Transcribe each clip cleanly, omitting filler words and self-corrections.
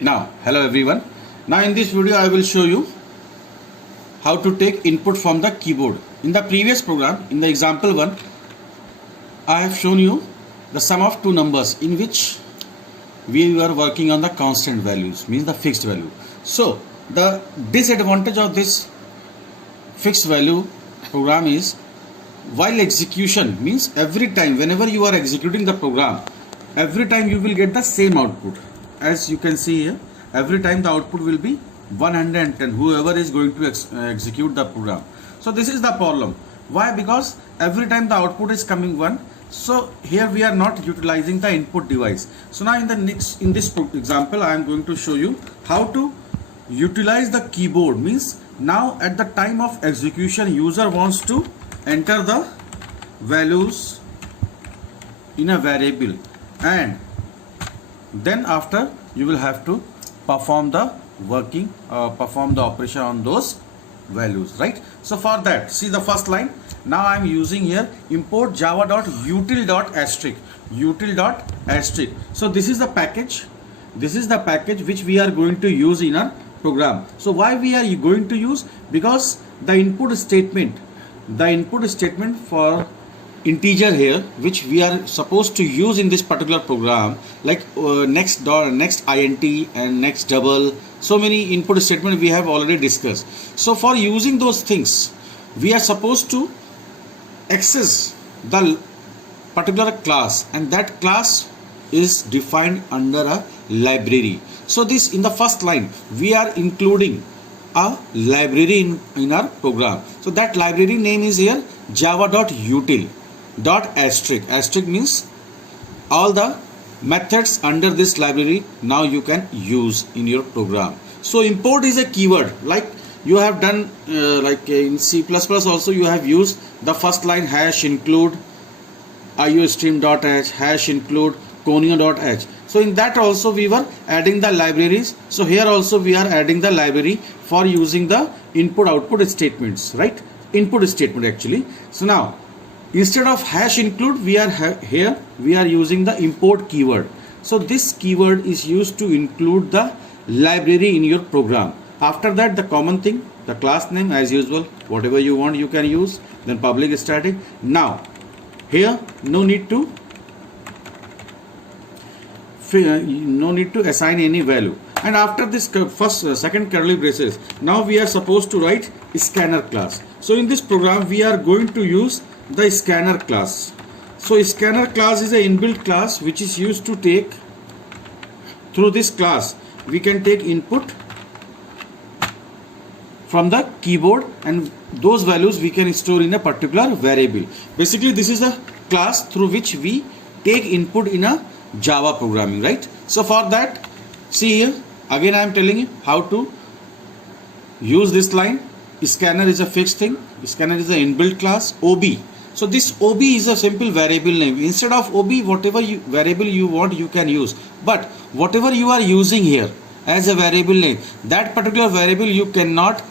Now, hello everyone. Now in this video I will show you how to take input from the keyboard. In the previous program, in the example 1, I have shown you the sum of two numbers in which we were working on the constant values, means the fixed value. So, the disadvantage of this fixed value program is while execution, means every time whenever you are executing the program, every time you will get the same output. As you can see here, every time the output will be 110, whoever is going to execute the program. So this is the problem. Why? Because every time the output is coming 1. So here we are not utilizing the input device. So now in this example I am going to show you how to utilize the keyboard. Means now at the time of execution, user wants to enter the values in a variable, and then after you will have to perform the perform the operation on those values, right? So for that, see the first line. Now I am using here import java.util.asterisk. So this is the package. This is the package which we are going to use in our program. So why we are going to use? Because the input statement for integer here, which we are supposed to use in this particular program, like next int and next double, so many input statement we have already discussed. So for using those things, we are supposed to access the particular class, and that class is defined under a library. So this, in the first line, we are including a library in our program. So that library name is here java.util.asterisk. Asterisk means all the methods under this library now you can use in your program. So import is a keyword, like you have done like in C++ also you have used the first line hash include iostream.h, hash include conio.h. So in that also we were adding the libraries. So here also we are adding the library for using the input output statements, right? Input statement actually. So now instead of hash include, we are here we are using the import keyword. So this keyword is used to include the library in your program. After that, the common thing, the class name as usual, whatever you want you can use, then public static. Now here no need to assign any value. And after this second curly braces, now we are supposed to write scanner class. So in this program we are going to use the scanner class. So scanner class is an inbuilt class which is used to take, through this class we can take input from the keyboard, and those values we can store in a particular variable. Basically this is a class through which we take input in a Java programming, right? So for that, see here again I am telling you how to use this line. Scanner is a fixed thing. Scanner is an inbuilt class. OB. So this OB is a simple variable name. Instead of OB, whatever variable you want you can use. But whatever you are using here as a variable name, that particular variable you cannot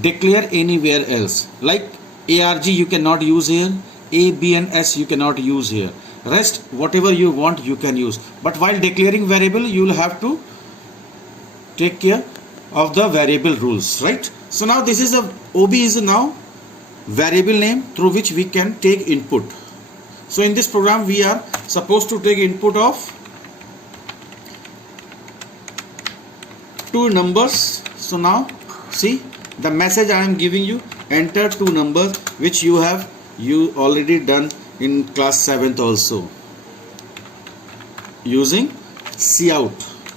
declare anywhere else. Like ARG you cannot use here. A, B and S you cannot use here. Rest whatever you want you can use. But while declaring variable you will have to take care of the variable rules, right? So now this is a OB is now variable name through which we can take input. So in this program we are supposed to take input of two numbers. So now see the message I am giving you, enter two numbers, which you already done in class 7th also using cout.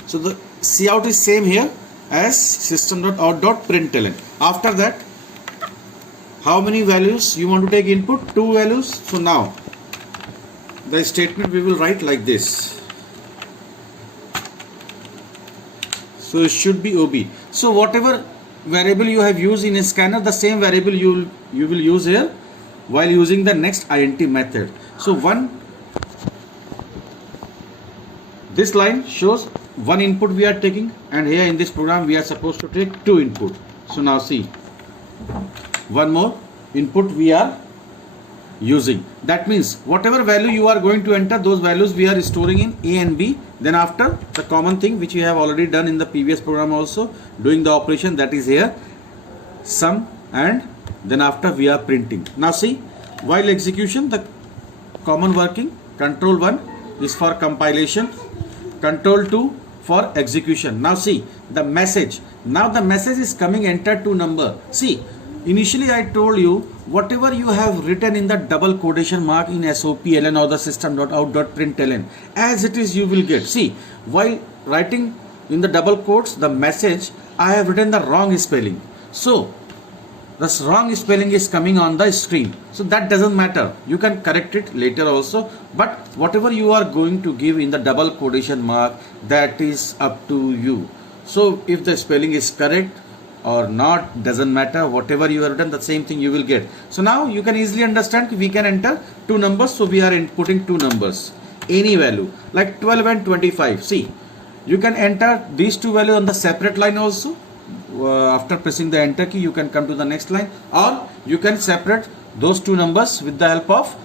So the cout is same here as system.out.println. After that, how many values you want to take input? Two values. So now the statement we will write like this. So it should be OB. So whatever variable you have used in a scanner, the same variable you will use here while using the next int method. So this line shows one input we are taking, and here in this program we are supposed to take two input. So now see, one more input we are using. That means whatever value you are going to enter, those values we are storing in A and B. Then after, the common thing which we have already done in the previous program also, doing the operation, that is here sum, and then after we are printing. Now see, while execution, the common working, control 1 is for compilation, control 2 for execution. Now see the message. Now the message is coming entered to number. See, initially I told you whatever you have written in the double quotation mark in SOPLN or the system.out.println, as it is you will get. See, while writing in the double quotes the message, I have written the wrong spelling. So the wrong spelling is coming on the screen. So that doesn't matter. You can correct it later also. But whatever you are going to give in the double quotation mark, that is up to you. So if the spelling is correct or not, doesn't matter. Whatever you have done, the same thing you will get. So now you can easily understand we can enter two numbers. So we are inputting two numbers, any value like 12 and 25. See, you can enter these two values on the separate line also. After pressing the enter key, you can come to the next line, or you can separate those two numbers with the help of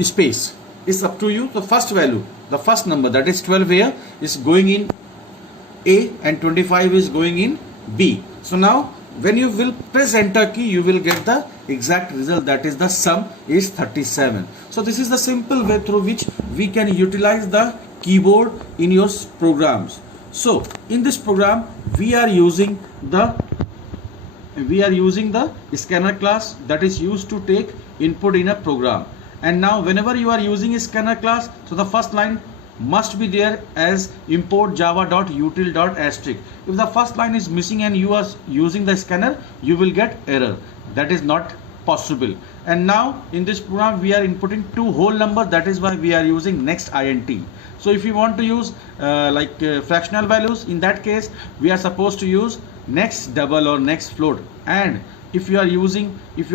space. It's up to you. The first value, the first number, that is 12 here, is going in A and 25 is going in B. So now when you will press enter key, you will get the exact result, that is the sum is 37. So this is the simple way through which we can utilize the keyboard in your programs. So in this program we are using the scanner class that is used to take input in a program. And now whenever you are using a scanner class, so the first line must be there as import java.util.asterisk. If the first line is missing and you are using the scanner, you will get error. That is not possible. And now in this program we are inputting two whole numbers, that is why we are using next int. So if you want to use fractional values, in that case we are supposed to use next double or next float. And if you are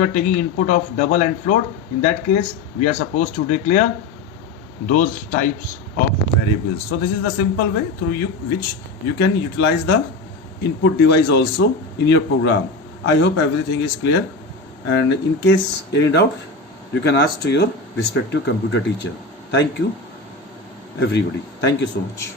taking input of double and float, in that case we are supposed to declare those types of variables. So this is the simple way through which you can utilize the input device also in your program. I hope everything is clear, and in case any doubt, you can ask to your respective computer teacher. Thank you everybody. Thank you so much.